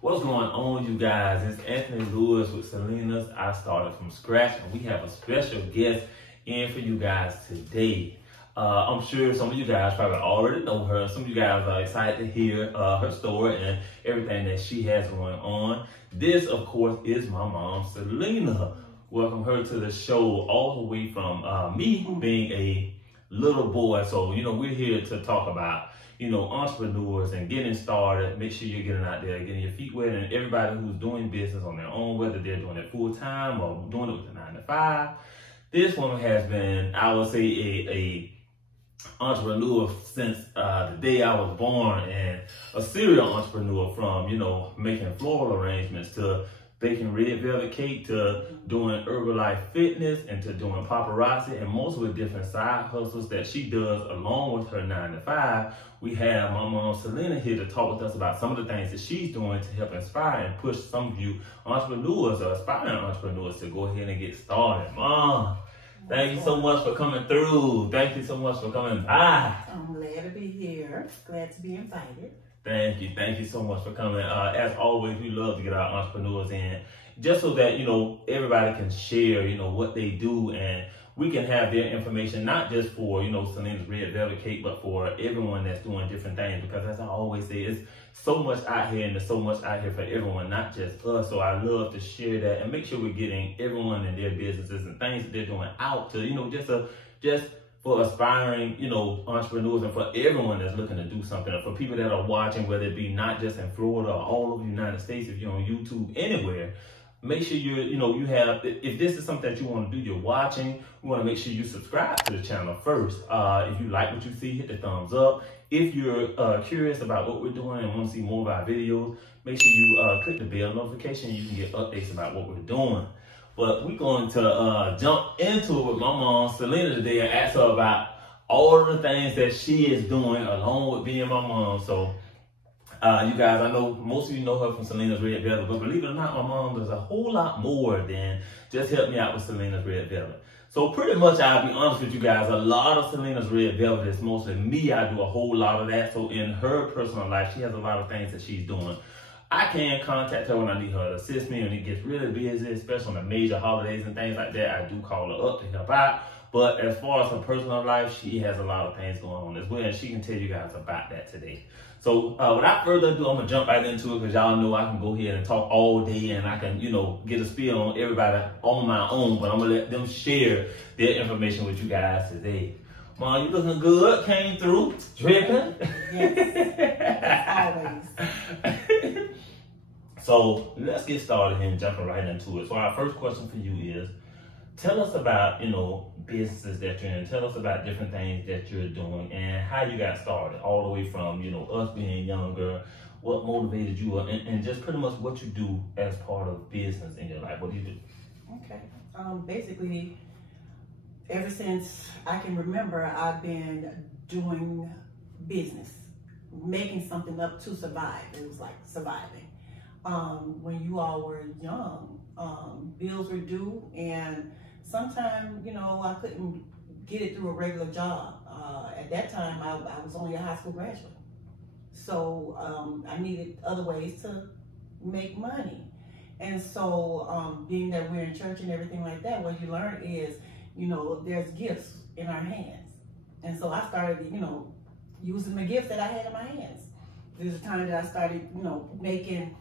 What's going on, you guys? It's Anthony Lewis with Selinas. I started from scratch, and we have a special guest in for you guys today. I'm sure some of you guys probably already know her. Some of you guys are excited to hear her story and everything that she has going on. This, of course, is my mom, Selina. Welcome her to the show all the way from me being a little boy. So, we're here to talk about entrepreneurs and getting started. Make sure you're getting out there, getting your feet wet, and everybody who's doing business on their own, whether they're doing it full time or doing it with a 9 to 5. This woman has been, I would say, a entrepreneur since the day I was born, and a serial entrepreneur from, making floral arrangements to baking red velvet cake to doing Herbalife Fitness and to doing paparazzi and most of the different side hustles that she does along with her 9 to 5. We have my mom Selina here to talk with us about some of the things that she's doing to help inspire and push some of you entrepreneurs or aspiring entrepreneurs to go ahead and get started. Mom, thank you so much for coming through. Thank you so much for coming by. I'm glad to be here. Glad to be invited. Thank you so much for coming. As always, we love to get our entrepreneurs in just so that, everybody can share, what they do, and we can have their information, not just for, Selina's red velvet cake, but for everyone that's doing different things. Because as I always say, it's so much out here, and there's so much out here for everyone, not just us. So I love to share that and make sure we're getting everyone and their businesses and things that they're doing out to, just for aspiring, entrepreneurs, and for everyone that's looking to do something, or for people that are watching, whether it be not just in Florida or all over the United States, if you're on YouTube, anywhere. Make sure you have, if this is something that you want to do, you're watching, we want to make sure you subscribe to the channel first. If you like what you see, hit the thumbs up. If you're curious about what we're doing and want to see more of our videos, make sure you click the bell notification. You can get updates about what we're doing. But we're going to jump into it with my mom, Selina, today, and ask her about all of the things that she is doing along with being my mom. So, you guys, I know most of you know her from Selina's Red Velvet, but believe it or not, my mom does a whole lot more than just help me out with Selina's Red Velvet. So pretty much, I'll be honest with you guys, a lot of Selina's Red Velvet is mostly me. I do a whole lot of that. So in her personal life, she has a lot of things that she's doing. I can contact her when I need her to assist me when it gets really busy, especially on the major holidays and things like that. I do call her up to help out. But as far as her personal life, she has a lot of things going on as well, and she can tell you guys about that today. So without further ado, I'm going to jump right into it, because y'all know I can go ahead and talk all day, and I can, get a spiel on everybody on my own, but I'm going to let them share their information with you guys today. Mom, you looking good, came through, dripping. Yes, always. So let's get started here and jumping right into it. So our first question for you is, tell us about, businesses that you're in. Tell us about different things that you're doing and how you got started, all the way from, us being younger, what motivated you, and just pretty much what you do as part of business in your life. What do you do? Okay. Basically, ever since I can remember, I've been doing business, making something up to survive. It was like surviving. When you all were young, bills were due, and sometimes, I couldn't get it through a regular job. At that time, I was only a high school graduate. So I needed other ways to make money. And so being that we're in church and everything like that, what you learn is, there's gifts in our hands. And so I started, using the gifts that I had in my hands. There's a time that I started, making,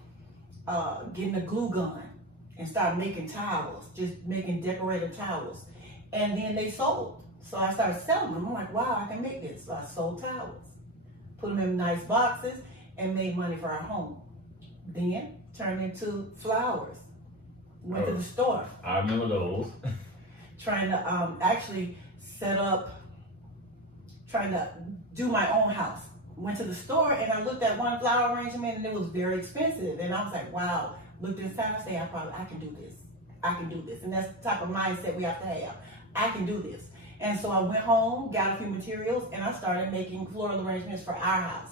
getting a glue gun and started making towels, just making decorative towels. And then they sold. So I started selling them. I'm like, wow, I can make this. So I sold towels, put them in nice boxes, and made money for our home. Then turned into flowers. Went to the store. I remember those. Trying to actually set up, trying to do my own house. Went to the store and I looked at one flower arrangement and it was very expensive. And I was like, wow, looked inside and say, I can do this. I can do this. And that's the type of mindset we have to have. I can do this. And so I went home, got a few materials, and I started making floral arrangements for our house,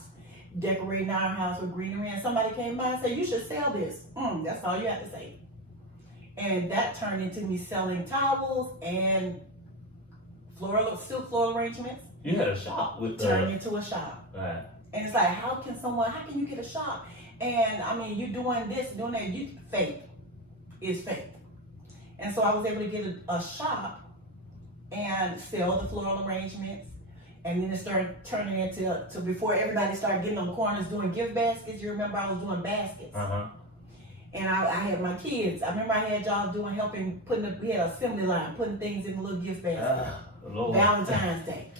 decorating our house with greenery. And somebody came by and said, you should sell this. That's all you have to say. And that turned into me selling towels and silk floral arrangements. You had a shop with turned into a shop. Right. And it's like, how can you get a shop And I mean, you doing this, doing that, faith is faith. And so I was able to get a shop and sell the floral arrangements. And then it started turning into, before everybody started getting on corners doing gift baskets. You remember I was doing baskets. And I had my kids. I remember I had y'all helping, we had an assembly line, putting things in the little gift baskets. Valentine's Day.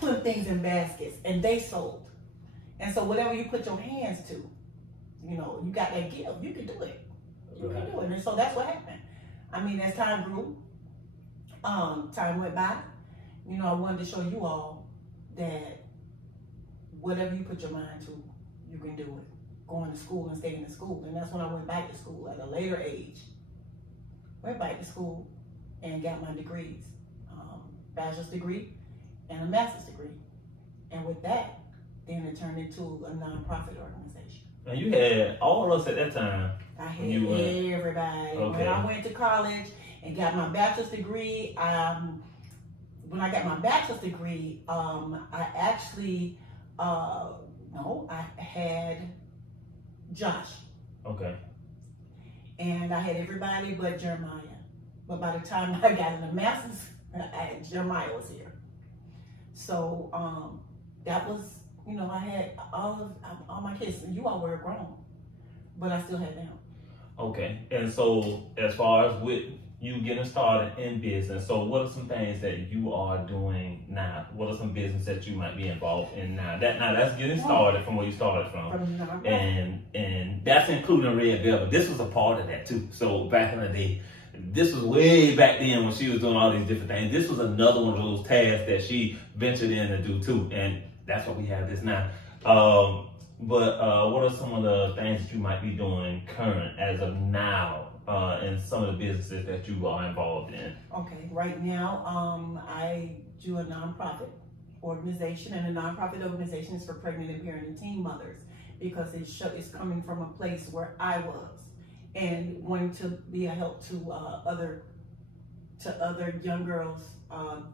Putting things in baskets. And they sold. And so whatever you put your hands to, you know, you got that gift, you can do it. You can do it. And so that's what happened. I mean, as time grew, time went by, you know, I wanted to show you all that whatever you put your mind to, you can do it. Going to school and staying in school. And that's when I went back to school at a later age. Went back to school and got my degrees. Bachelor's degree and a master's degree. And with that, then it turned into a nonprofit organization. And you had all of us at that time. I had everybody. Okay. When I went to college and got my bachelor's degree, when I got my bachelor's degree, I actually, I had Josh. Okay. And I had everybody but Jeremiah. But by the time I got in the master's, Jeremiah was here. So that was, you know, I had all my kids. And you all were grown, but I still had them. Okay. And so as far as with you getting started in business, so what are some things that you are doing now? What are some business that you might be involved in now? That's getting started from where you started from. And that's including Red Velvet. This was a part of that too. So back in the day, this was way back then when she was doing all these different things. This was another one of those tasks that she ventured in to do too. And that's what we have this now. But what are some of the things that you might be doing current as of now in some of the businesses that you are involved in? Okay, right now I do a nonprofit organization, and a nonprofit organization is for pregnant and parenting teen mothers, because it's coming from a place where I was and wanting to be a help to other young girls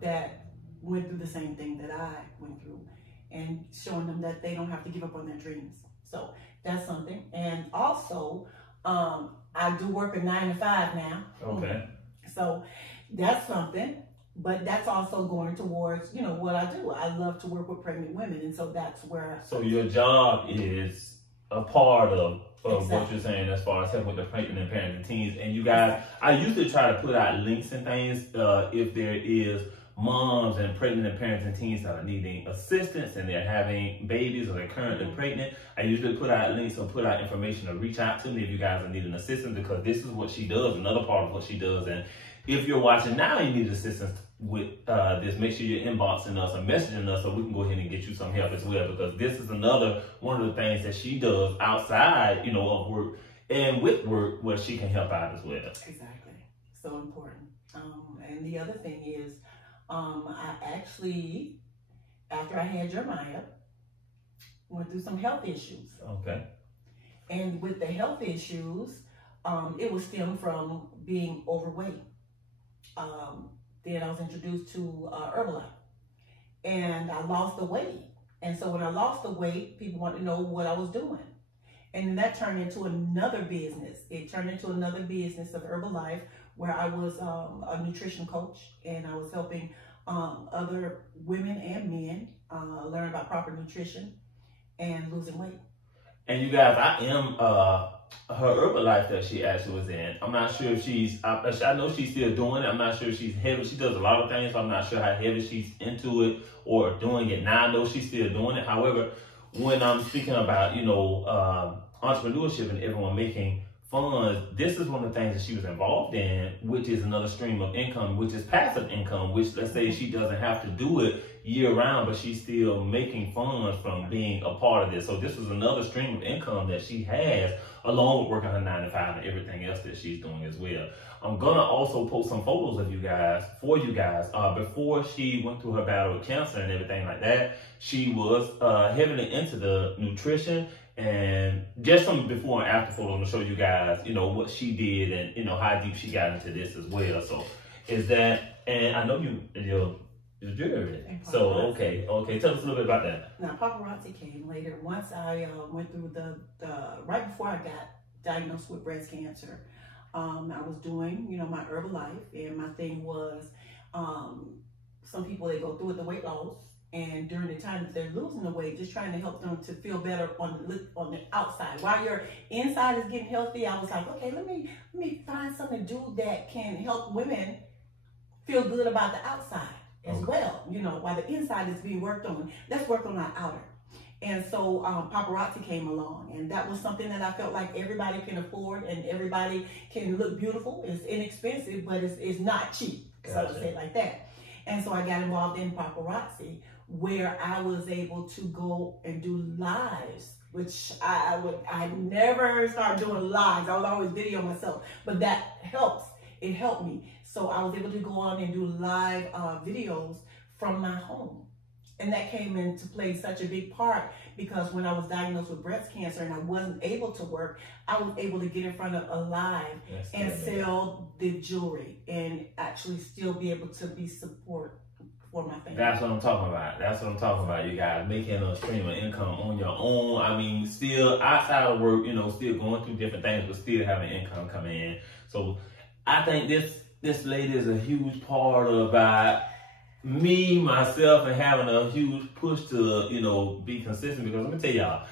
that went through the same thing that I went through, and showing them that they don't have to give up on their dreams. So that's something. And also, I do work a 9 to 5 now. Okay. So that's something, but that's also going towards, you know, what I do. I love to work with pregnant women, and so that's where. So your job is a part of exactly. What you're saying as far as helping with the pregnant and parenting teens. And you guys, I usually try to put out links and things if there is moms and pregnant and parenting teens that are needing assistance and they're having babies or they're currently pregnant. I usually put out links or put out information to reach out to me if you guys are needing assistance, because this is what she does, another part of what she does. And if you're watching now and you need assistance with this, make sure you're inboxing us or messaging us so we can go ahead and get you some help as well, because this is another one of the things that she does outside, you know, of work and with work, where she can help out as well. Exactly. So important. And the other thing is, I actually, after I had Jeremiah, went through some health issues. Okay. And with the health issues, it was stemmed from being overweight. Then I was introduced to Herbalife, and I lost the weight. And so when I lost the weight, people wanted to know what I was doing. And then that turned into another business. It turned into another business of Herbalife, where I was a nutrition coach, and I was helping other women and men learn about proper nutrition and losing weight. And you guys, I am her Herbalife that she actually was in. I'm not sure if she's, I know she's still doing it. I'm not sure if she's heavy. She does a lot of things, so I'm not sure how heavy she's into it or doing it now. I know she's still doing it. However, when I'm speaking about, you know, entrepreneurship and everyone making funds, this is one of the things that she was involved in, which is another stream of income, which is passive income, which, let's say she doesn't have to do it year round, but she's still making funds from being a part of this. So this is another stream of income that she has, along with working her 9 to 5 and everything else that she's doing as well. I'm gonna also post some photos of you guys, for you guys. Before she went through her battle with cancer and everything like that, she was heavily into the nutrition, and just some before and after photos to show you guys, you know, what she did and, you know, how deep she got into this as well. So is that, and I know The jewelry. So, okay. Tell us a little bit about that. Now, paparazzi came later. Once I went through the right before I got diagnosed with breast cancer, I was doing, my Herbalife, and my thing was, some people, they go through with the weight loss, and during the time that they're losing the weight, just trying to help them to feel better on the outside. While your inside is getting healthy, I was like, okay, let me find something to do that can help women feel good about the outside as well. While the inside is being worked on, let's work on our outer. And so paparazzi came along, and that was something that I felt like everybody can afford and everybody can look beautiful. It's inexpensive, but it's not cheap. Gotcha. So I say it like that. And so I got involved in paparazzi, where I was able to go and do lives, which I never started doing lives. I would always video myself, but that helps. It helped me. So I was able to go on and do live videos from my home. And that came into play such a big part, because when I was diagnosed with breast cancer and I wasn't able to work, I was able to get in front of a live and sell the jewelry and actually still be able to be support for my family. That's what I'm talking about. You guys making a stream of income on your own. I mean, still outside of work, still going through different things, but still having income coming in. So I think this lady is a huge part about me, myself, and having a huge push to, be consistent, because let me tell y'all,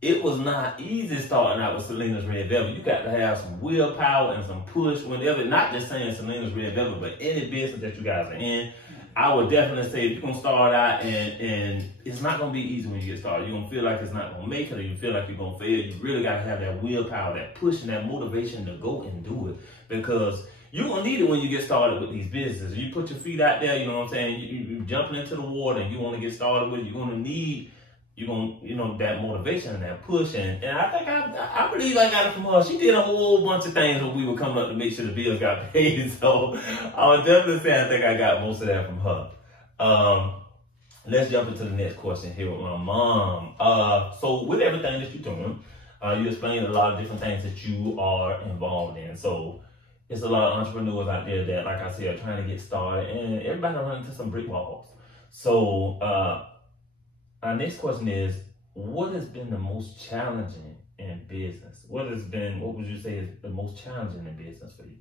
it was not easy starting out with Selina's Red Velvet. You got to have some willpower and some push whenever, not just saying Selina's Red Velvet, but any business that you guys are in. I would definitely say if you're going to start out, and it's not going to be easy when you get started. You're going to feel like it's not going to make it, or you feel like you're going to fail. You really got to have that willpower, that push, and that motivation to go and do it, because you're going to need it when you get started with these businesses. You put your feet out there, you know what I'm saying? You jumping into the water and you want to get started with it. You're going to need, that motivation and that push. And I think I believe I got it from her. She did a whole bunch of things when we were coming up to make sure the bills got paid. So I would definitely say I think I got most of that from her. Let's jump into the next question here with my mom. So with everything that you're doing, you explained a lot of different things that you are involved in. So there's a lot of entrepreneurs out there that, like I said, are trying to get started, and everybody run into some brick walls. So our next question is, what has been the most challenging in business? What would you say is the most challenging in business for you?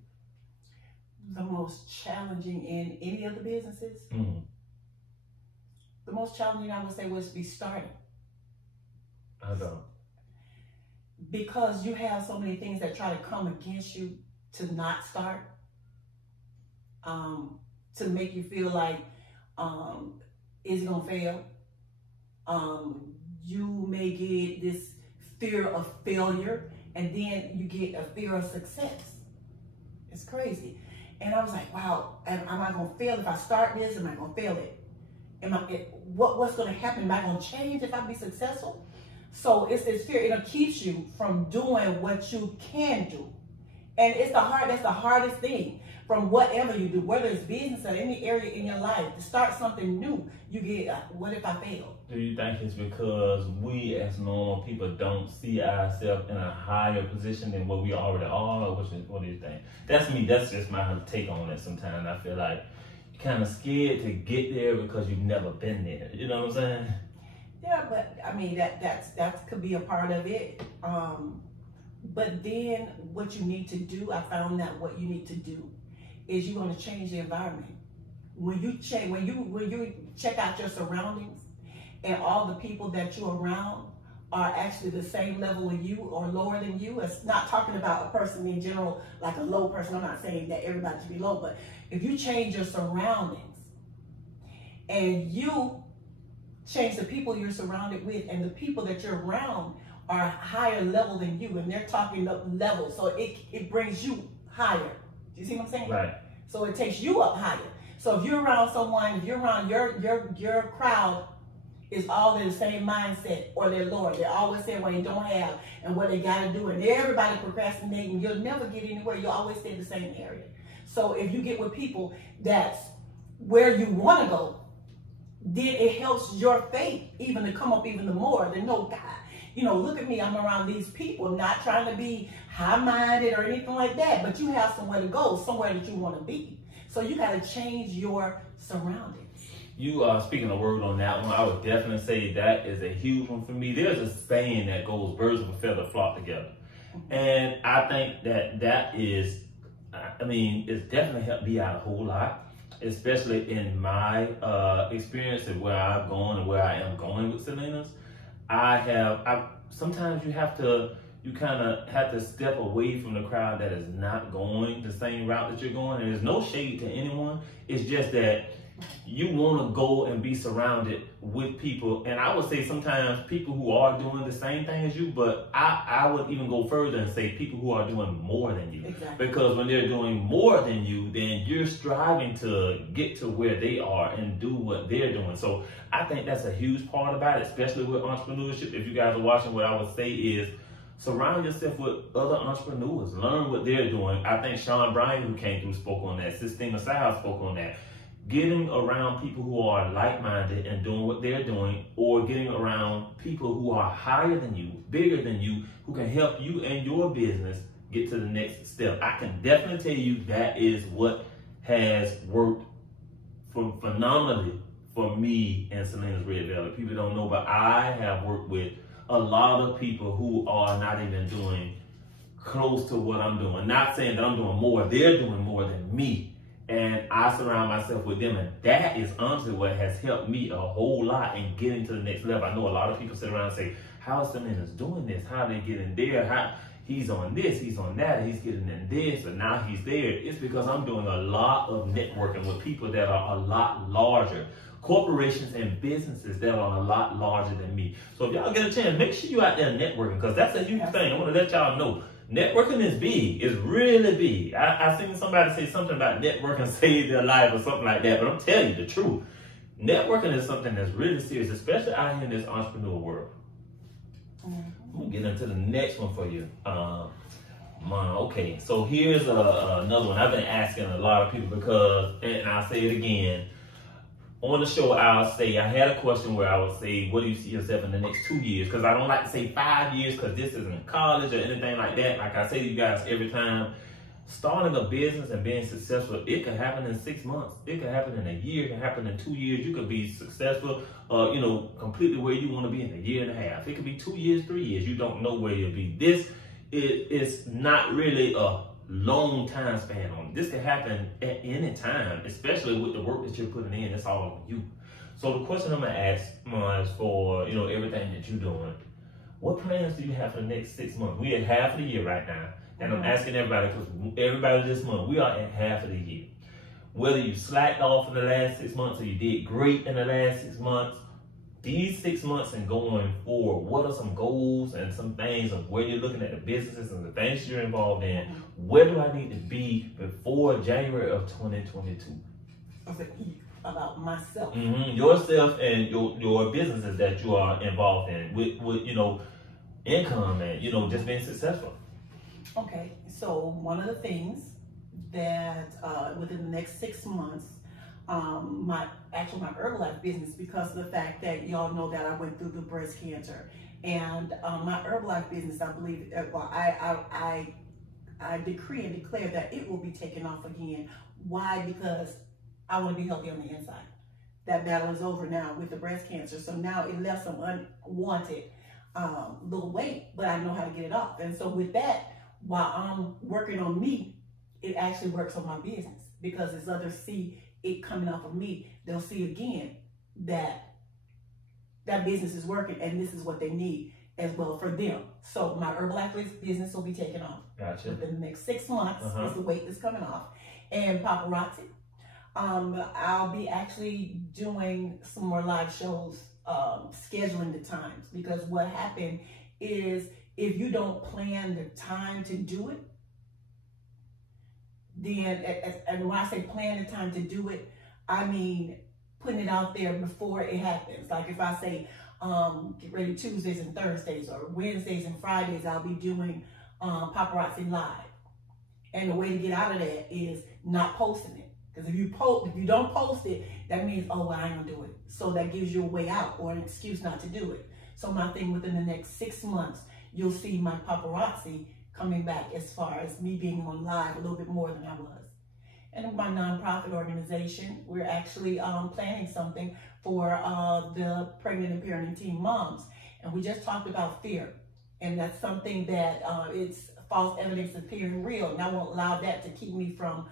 The most challenging in any of the businesses? Mm-hmm. The most challenging, I would say, was be starting. I know. Because you have so many things that try to come against you to not start, to make you feel like, is it gonna fail? You may get this fear of failure, and then you get a fear of success. It's crazy. And I was like, wow, am I gonna fail if I start this? Am I gonna fail it? What's gonna happen? Am I gonna change if I be successful? So it's this fear, it keeps you from doing what you can do. And that's the hardest thing from whatever you do, whether it's business or any area in your life. To start something new, you get, what if I fail? Do you think it's because we as normal people don't see ourselves in a higher position than what we already are? Or what do you think? That's me. That's just my take on it. Sometimes I feel like you're kind of scared to get there because you've never been there. You know what I'm saying? Yeah, but I mean, that could be a part of it. But then what you need to do, I found that what you need to do is you're going to change the environment. When you check out your surroundings and all the people that you're around are actually the same level as you or lower than you. It's not talking about a person in general, like a low person. I'm not saying that everybody should be low, but if you change your surroundings and you change the people you're surrounded with, and the people that you're around are higher level than you, and they're talking up level, so it brings you higher. Do you see what I'm saying? Right. So it takes you up higher. So if you're around someone, if you're around your crowd is all in the same mindset, or they're lower. They're always saying what they don't have and what they got to do, and everybody procrastinating. You'll never get anywhere. You'll always stay in the same area. So if you get with people that's where you want to go, then it helps your faith even to come up even more. To know, God, look at me, I'm around these people, not trying to be high-minded or anything like that, but you have somewhere to go, somewhere that you want to be. So you got to change your surroundings. You are speaking a word on that one. I would definitely say that is a huge one for me. There's a saying that goes, birds of a feather flock together. And I think that is, I mean, it's definitely helped me out a whole lot, especially in my experience of where I've gone and where I am going with Selinas. Sometimes you kind of have to step away from the crowd that is not going the same route that you're going. And there's no shade to anyone. It's just that you want to go and be surrounded with people. And I would say sometimes people who are doing the same thing as you, but I would even go further and say people who are doing more than you. Exactly. Because when they're doing more than you, then you're striving to get to where they are and do what they're doing. So I think that's a huge part about it, especially with entrepreneurship. If you guys are watching, what I would say is surround yourself with other entrepreneurs. Learn what they're doing. I think Sean Bryan, who came through, spoke on that. Selina Visits I spoke on that. Getting around people who are like-minded and doing what they're doing, or getting around people who are higher than you, bigger than you, who can help you and your business get to the next step. I can definitely tell you that is what has worked phenomenally for me and Selina's Red Velvet. People don't know, but I have worked with a lot of people who are not even doing close to what I'm doing. Not saying that I'm doing more, they're doing more than me. And I surround myself with them, and that is honestly what has helped me a whole lot in getting to the next level. I know a lot of people sit around and say, how is Selinas doing this? How they getting there? How he's on this, he's on that, he's getting in this, and now he's there. It's because I'm doing a lot of networking with people that are a lot larger. Corporations and businesses that are a lot larger than me. So if y'all get a chance, make sure you out there networking, because that's a huge thing. I want to let y'all know. Networking is big. It's really big. I seen somebody say something about networking saved their life or something like that, but I'm telling you the truth. Networking is something that's really serious, especially out here in this entrepreneur world. I'm gonna get into the next one for you. Okay, so here's another one. I've been asking a lot of people because, and I'll say it again, on the show, I'll say, I had a question where I would say, what do you see yourself in the next 2 years? Because I don't like to say 5 years because this isn't college or anything like that. Like I say to you guys every time, starting a business and being successful, it could happen in 6 months. It could happen in a year. It could happen in 2 years. You could be successful, completely where you want to be in a year and a half. It could be 2 years, 3 years. You don't know where you'll be. This is not really a long time span on it. This can happen at any time, especially with the work that you're putting in. It's all on you. So the question I'm gonna ask is for everything that you're doing. What plans do you have for the next 6 months? We're at half of the year right now, and I'm asking everybody because everybody this month we are at half of the year. Whether you slacked off in the last 6 months or you did great in the last 6 months, these 6 months and going forward, what are some goals and some things of where you're looking at the businesses and the things you're involved in? Where do I need to be before January of 2022? About myself. Yourself and your businesses that you are involved in with income and just being successful. Okay, so one of the things that within the next 6 months, my Herbalife business, because of the fact that y'all know that I went through the breast cancer, and my Herbalife business, I believe, I decree and declare that it will be taken off again. Why? Because I want to be healthy on the inside. That battle is over now with the breast cancer, so now it left some unwanted little weight, but I know how to get it off. And so with that, while I'm working on me, it actually works on my business, because as others see it coming off of me, they'll see again that business is working, and this is what they need as well for them. So my Herbalife business will be taken off. Gotcha. Within the next 6 months. Is the weight that's coming off. And paparazzi, I'll be actually doing some more live shows, scheduling the times, because what happened is if you don't plan the time to do it, then, and when I say plan the time to do it, I mean putting it out there before it happens. Like if I say, get ready Tuesdays and Thursdays, or Wednesdays and Fridays, I'll be doing paparazzi live. And the way to get out of that is not posting it. Because if you don't post it, that means, oh, well, I ain't gonna do it. So that gives you a way out or an excuse not to do it. So my thing, within the next 6 months, you'll see my paparazzi coming back as far as me being on live a little bit more than I was. and my nonprofit organization, we're actually planning something for the pregnant and parenting teen moms. And we just talked about fear. And that's something that it's false evidence appearing real. And I won't allow that to keep me from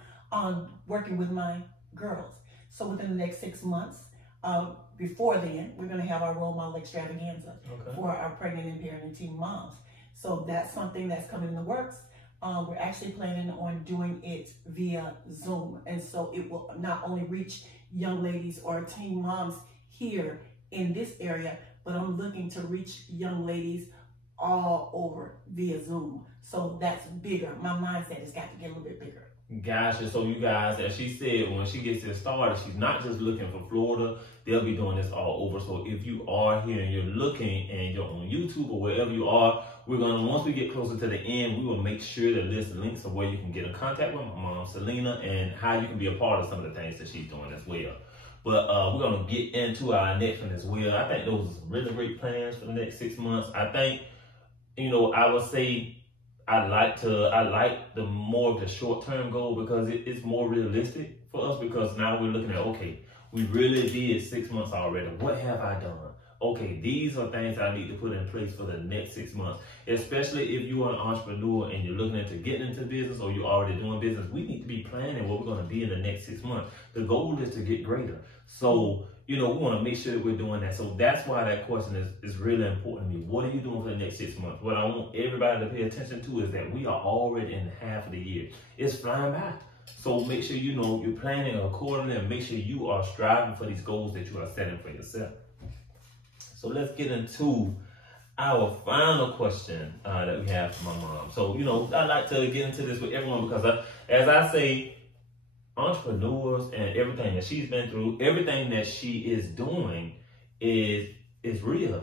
working with my girls. So within the next 6 months, before then, we're going to have our role model extravaganza for our pregnant and parenting teen moms. So that's something that's coming in the works. We're actually planning on doing it via Zoom. And so it will not only reach young ladies or teen moms here in this area, but I'm looking to reach young ladies all over via Zoom. So that's bigger. My mindset has got to get a little bit bigger. Gotcha. So you guys, as she said, when she gets this started, she's not just looking for Florida. They'll be doing this all over. So if you are here and you're looking and you're on YouTube or wherever you are, we're going to, once we get closer to the end, we will make sure to list links of where you can get in contact with my mom, Selina, and how you can be a part of some of the things that she's doing as well. But we're going to get into our next one as well. I think those are really great plans for the next 6 months. I think, you know, I would say I like the more of the short-term goal because it's more realistic for us, because now we're looking at, okay, we really did 6 months already. What have I done? Okay, these are things I need to put in place for the next 6 months, especially if you are an entrepreneur and you're looking into getting into business or you're already doing business. We need to be planning what we're going to be in the next 6 months. The goal is to get greater. So, you know, we want to make sure that we're doing that. So that's why that question is really important to me. What are you doing for the next 6 months? What I want everybody to pay attention to is that we are already in half of the year. It's flying by. So make sure you know you're planning accordingly and make sure you are striving for these goals that you are setting for yourself. So let's get into our final question that we have from my mom. So, you know, I like to get into this with everyone because as I say, entrepreneurs and everything that she's been through, everything that she is doing is real.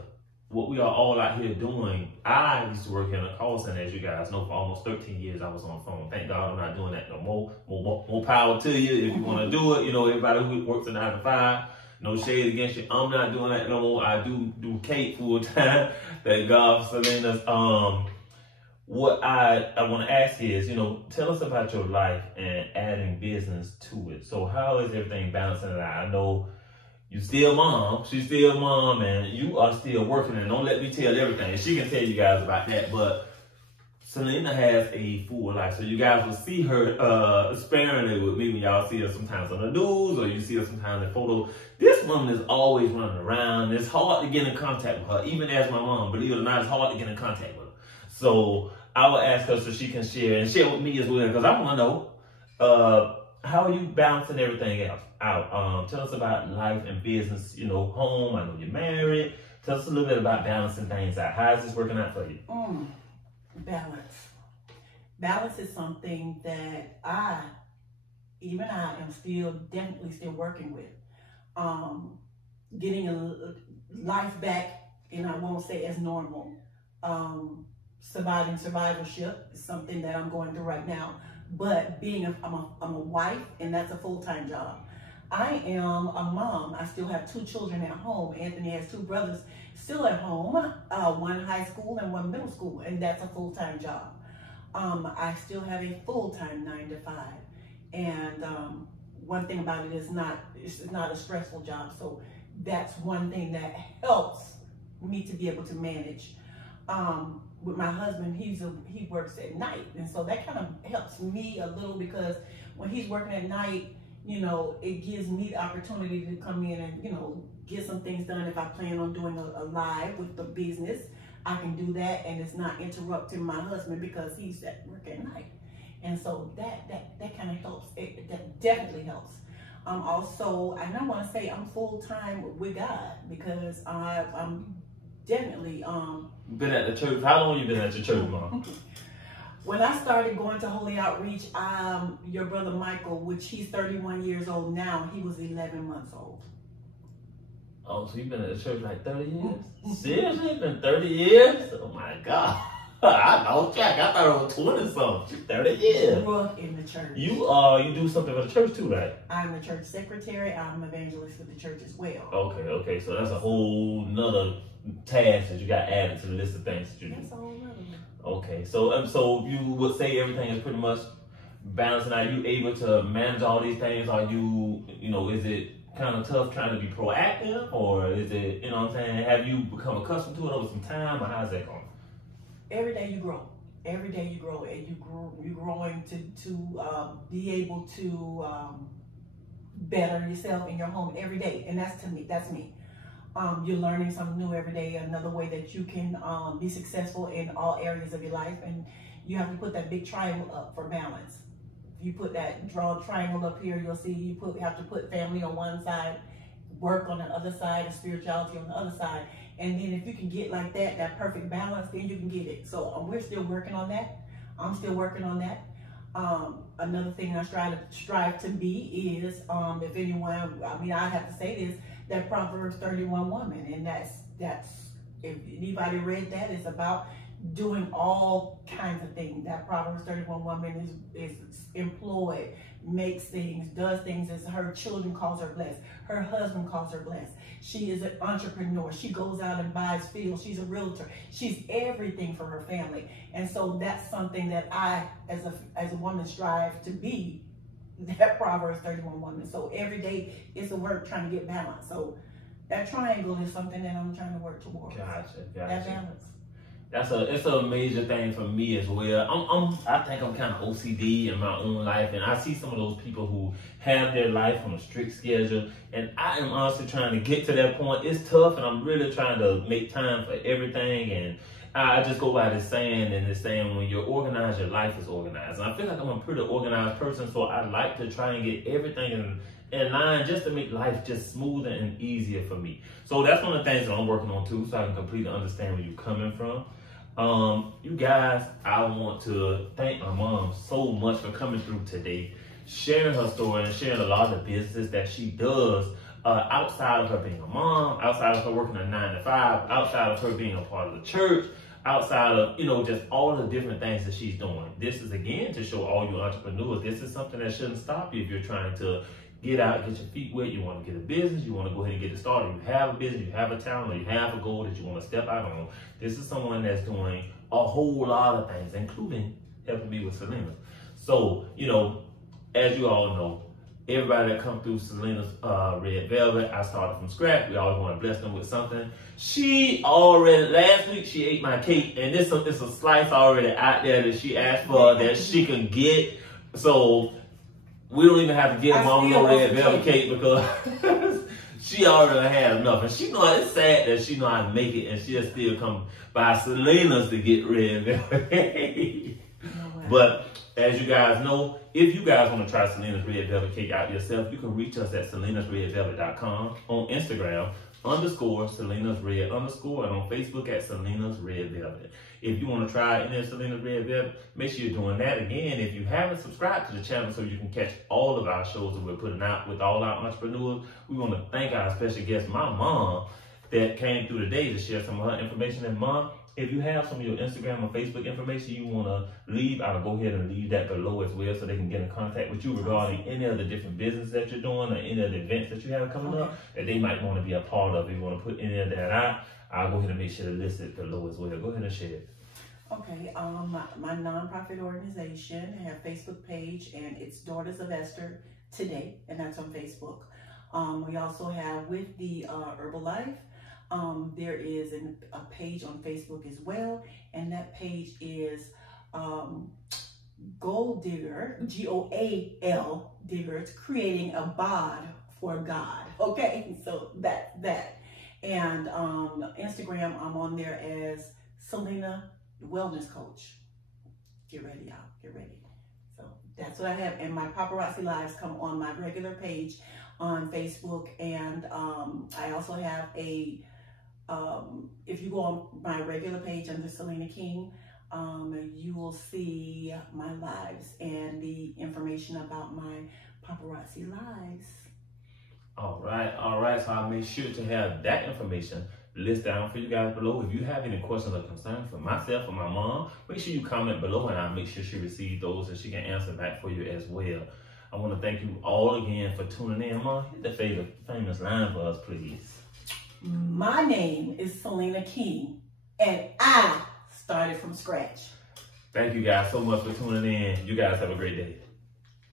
What we are all out here doing. I used to work in a call center, as you guys know, for almost 13 years. I was on the phone. Thank God I'm not doing that no more. More power to you if you want to do it. You know, everybody who works a 9 to 5, no shade against you. I'm not doing that no more. I do Kate full time. Thank God for Selinas. What I want to ask is, you know, tell us about your life and adding business to it. So how is everything balancing it out? I know you still mom, she's still mom, and you are still working. And don't let me tell everything. She can tell you guys about that. But Selina has a full life. So you guys will see her sparingly with me when y'all see her sometimes on the news or you see her sometimes in photos. This woman is always running around. It's hard to get in contact with her. Even as my mom, believe it or not, it's hard to get in contact with her. So I will ask her so she can share and share with me as well, because I want to know how are you balancing everything else out? Tell us about life and business, you know, home. I know you're married. Tell us a little bit about balancing things out. How is this working out for you? Balance. Balance is something that I am definitely still working with. Getting a life back, and I won't say as normal. Survivorship is something that I'm going through right now. But I'm a wife, and that's a full-time job. I am a mom. I still have 2 children at home. Anthony has 2 brothers still at home, one high school and one middle school, and that's a full-time job. I still have a full-time 9 to 5. And one thing about it is it's not a stressful job. So that's one thing that helps me to be able to manage. With my husband, he works at night, and so that kind of helps me a little, because when he's working at night, you know, it gives me the opportunity to come in and, you know, get some things done. If I plan on doing a live with the business, I can do that, and it's not interrupting my husband because he's at work at night. And so that kind of helps. That definitely helps. Also, and I want to say I'm full-time with God, because I'm definitely been at the church. How long have you been at your church, Mom? When I started going to Holy Outreach, your brother Michael, which he's 31 years old now, he was 11 months old. Oh, so you've been at the church like 30 years? Seriously? It's been 30 years? Oh my God. I lost track. I thought it was 20 something. 30 years. Grew up in the church. You do something for the church too, right? I'm the church secretary. I'm evangelist with the church as well. Okay. So that's a whole nother task that you got added to the list of things that you do. That's a whole nother one. Okay. So you would say everything is pretty much balancing? Are you able to manage all these things? Are you, is it kind of tough trying to be proactive, or is it, what I'm saying? Have you become accustomed to it over some time, or how's that going? Every day you grow. Every day you grow, and you're growing to be able to better yourself in your home every day, and that's me. You're learning something new every day, another way that you can be successful in all areas of your life, and you have to put that big triangle up for balance. If you draw a triangle up here, you'll see you have to put family on one side, work on the other side, and spirituality on the other side. And then if you can get like that perfect balance, then you can get it. So we're still working on that. I'm still working on that. Another thing I strive to be is, if anyone, I have to say this, that Proverbs 31 woman, and that's if anybody read that, it's about doing all kinds of things. That Proverbs 31 woman is employed, makes things, does things as her children calls her blessed, her husband calls her blessed. She is an entrepreneur. She goes out and buys fields. She's a realtor. She's everything for her family. And so that's something that I, as a woman, strive to be, that Proverbs 31 woman. So every day it's a work trying to get balance. So that triangle is something that I'm trying to work towards. Gotcha. That balance. It's a major thing for me as well. I think I'm kind of OCD in my own life, and I see some of those people who have their life on a strict schedule, and I am honestly trying to get to that point. It's tough, and I'm really trying to make time for everything, and I just go by this saying, and this saying, when you're organized, your life is organized. And I feel like I'm a pretty organized person, so I like to try and get everything in line just to make life just smoother and easier for me. So that's one of the things that I'm working on too, so I can completely understand where you're coming from. You guys, I want to thank my mom so much for coming through today, sharing her story and sharing a lot of the businesses that she does outside of her being a mom, outside of her working a 9 to 5, outside of her being a part of the church, outside of, just all the different things that she's doing. This is, again, to show all you entrepreneurs, this is something that shouldn't stop you if you're trying to get out, get your feet wet, you want to get a business, you want to go ahead and get it started. You have a business, you have a talent, or you have a goal that you want to step out on. This is someone that's doing a whole lot of things, including helping me with Selina. So, as you all know, everybody that comes through Selina's Red Velvet, I started from scratch. We always want to bless them with something. Last week, she ate my cake, and it's a slice already out there that she asked for that she can get. So, we don't even have to give Mom no Red Velvet cake because she already had enough. And it's sad that she know how to make it, and she'll still come by Selinas to get Red Velvet. But as you guys know, if you guys want to try Selina's Red Velvet cake out yourself, you can reach us at selinasredvelvet.com, on Instagram _Selinas Red _ and on Facebook at Selinas Red Velvet. If you want to try any of Selina's Red Velvet, make sure you're doing that. Again, if you haven't subscribed to the channel so you can catch all of our shows that we're putting out with all our entrepreneurs, we want to thank our special guest, my mom, that came through today to share some of her information. And Mom, if you have some of your Instagram or Facebook information you want to leave, I'll go ahead and leave that below as well so they can get in contact with you regarding any of the different business that you're doing or any of the events that you have coming up that they might want to be a part of. If you want to put any of that out, I'll go ahead and make sure to list it below as well. Go ahead and share it. Okay, my nonprofit organization, I have a Facebook page, and it's Daughters of Esther Today, and that's on Facebook. We also have with the Herbalife, there is a page on Facebook as well, and that page is Goal Digger, GOAL Digger. It's creating a bod for God. Okay, so that's that. And Instagram, I'm on there as Selina Wellness Coach. Get ready, y'all. Get ready. So that's what I have. And my paparazzi lives come on my regular page on Facebook. And I also have a, if you go on my regular page under Selina King, you will see my lives and the information about my paparazzi lives. All right. So I'll make sure to have that information list down for you guys below. If you have any questions or concerns for myself or my mom, make sure you comment below, and I'll make sure she receives those and she can answer back for you as well. I want to thank you all again for tuning in. Mom, hit the famous line for us, please. My name is Selina King, and I started from scratch. Thank you guys so much for tuning in. You guys have a great day.